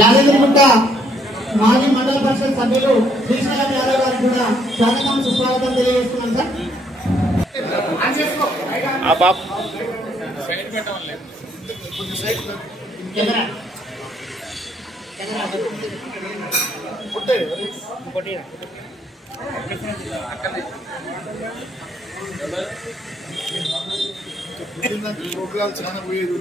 యాదగిరిగుట్ట మాజీ మండల పరిషత్ సభ్యులు శ్రీశైలం యాదవ్ గారికి కూడా స్వాగతం సుస్వాగతం తెలియజేస్తున్నాం ప్రోగ్రామ్ చాలా పోయేది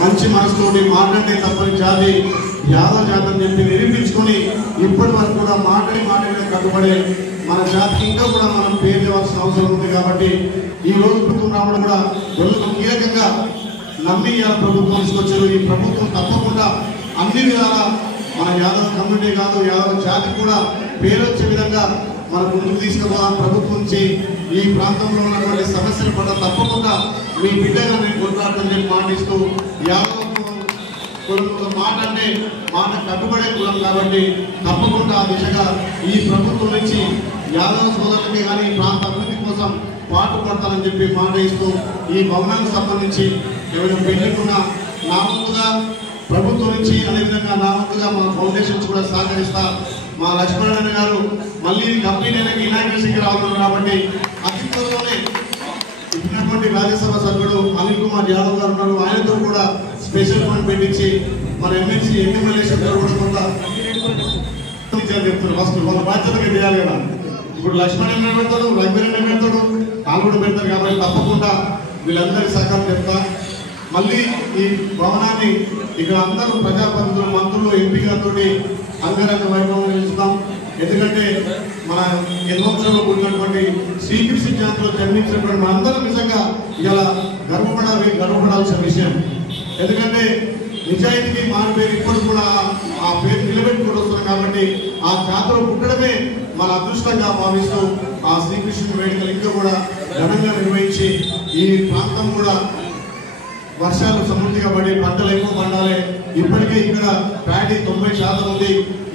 మంచి మనసుతోటి మాట్లాడే తప్పని జాతి యాదవ్ జాతి అని చెప్పి నిరూపించుకొని ఇప్పటి వరకు కూడా మాట్లాడి కట్టుబడే మన జాతికి ఇంకా కూడా మనం పేరు ఇవ్వాల్సిన అవసరం ఉంది. కాబట్టి ఈ రోజు ప్రభుత్వం రావడం కూడా ఎవరు కీలకంగా నమ్మి ప్రభుత్వం తీసుకొచ్చారు. ఈ ప్రభుత్వం తప్పకుండా అన్ని విధాల మన యాదవ్ కమ్యూనిటీ కాదు యాదవ్ జాతికి కూడా పేరు వచ్చే విధంగా మన ముందుకు తీసుకుపోదాం. ప్రభుత్వం నుంచి ఈ ప్రాంతంలో ఉన్నటువంటి సమస్యలు పట్ల తప్పకుండా మీ బిడ్డగా నేను కొట్లాడతానని చెప్పి మాటిస్తూ యాదవ్ కులంలో మాట అంటే మాట కట్టుబడే కులం కాబట్టి తప్పకుండా ఆ దిశగా ఈ ప్రభుత్వం నుంచి యాదవ సోదరులకి కానీ ఈ ప్రాంత అభివృద్ధి కోసం పాటుపడతానని చెప్పి మాట ఇస్తూ ఈ భవనానికి సంబంధించి ఏమైనా పెళ్లికున్నా నా వంతుగా ప్రభుత్వం నుంచి అదేవిధంగా నా వంతుగా మా ఫౌండేషన్స్ కూడా సహకరిస్తా. మా లక్ష్మణ గారు మళ్ళీ కంపెనీ ఇనాగ్రేషన్కి రావుతున్నారు కాబట్టి అతి త్వరలోనే ఇచ్చినటువంటి రాజ్యసభ సభ్యుడు అనిల్ కుమార్ యాదవ్ గారు ఉన్నారు. ఆయనతో కూడా స్పెషల్ ఫండ్ పెట్టించి మన ఎమ్మెల్సీ ఎమ్మెల్యే సభ్యులు కూడా కొంత చెప్తారు. ఫస్ట్ వాళ్ళ బాధ్యతగా చేయాలి కదా. ఇప్పుడు లక్ష్మణ్ ఎమ్మెల్యే పెడతాడు, రఘువీరన్ ఎమ్మెల్యే పెడతాడు, వాళ్ళు కూడా పెడతారు. కాబట్టి తప్పకుండా వీళ్ళందరికీ సహకారం చెప్తా. మళ్ళీ ఈ భవనాన్ని ఇక్కడ అందరూ ప్రజాప్రతినిధులు మంత్రులు ఎంపీ గారితో అంగరంగ వైభవం నిలుస్తాం. ఎందుకంటే మన యథవంశంలో కూడినటువంటి శ్రీకృష్ణ జాతిలో జన్మించినటువంటి మనందరం నిజంగా ఇలా గర్వపడాల్సిన విషయం. ఎందుకంటే నిజాయితీకి మన పేరు ఇప్పుడు కూడా ఆ పేరు నిలబెట్టుకుంటూ వస్తున్నాం. కాబట్టి ఆ జాతర పుట్టడమే మన అదృష్టంగా భావిస్తూ ఆ శ్రీకృష్ణుని వేడుకలు ఇంకా కూడా ఘనంగా నిర్వహించి ఈ ప్రాంతం కూడా వర్షాలు సమృద్ధిగా పడి పంటలు ఎక్కువ పండాలి. ఇప్పటికే ఇక్కడ ప్యాడీ 90% ఉంది.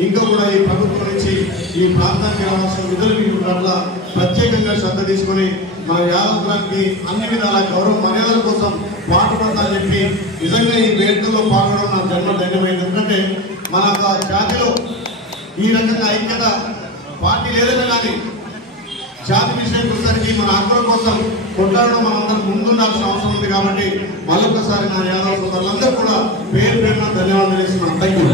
ఇంకా కూడా ఈ ప్రభుత్వం నుంచి ఈ ప్రాంతానికి రావాల్సిన నిధులు పట్ల ప్రత్యేకంగా శ్రద్ధ తీసుకొని మన యాదవులకి అన్ని విధాల గౌరవ మర్యాదల కోసం పాటుపడతానని చెప్పి నిజంగా ఈ వేడుకల్లో పాల్గొనడం నా జన్మ ధన్యమైంది. ఎందుకంటే మన జాతిలో ఈ రకంగా ఐక్యత పార్టీ లేదన్నా కానీ జాతి విషయానికి వచ్చేసరికి మన హక్కుల కోసం కొట్లాడడం మనందరం ముందుండాల్సిన అవసరం ఉంది. కాబట్టి మరొకసారి నా యాదవ సోదరులందరూ కూడా పేరు పేరున ధన్యవాదాలు తెలుస్తున్నాను. Thank you.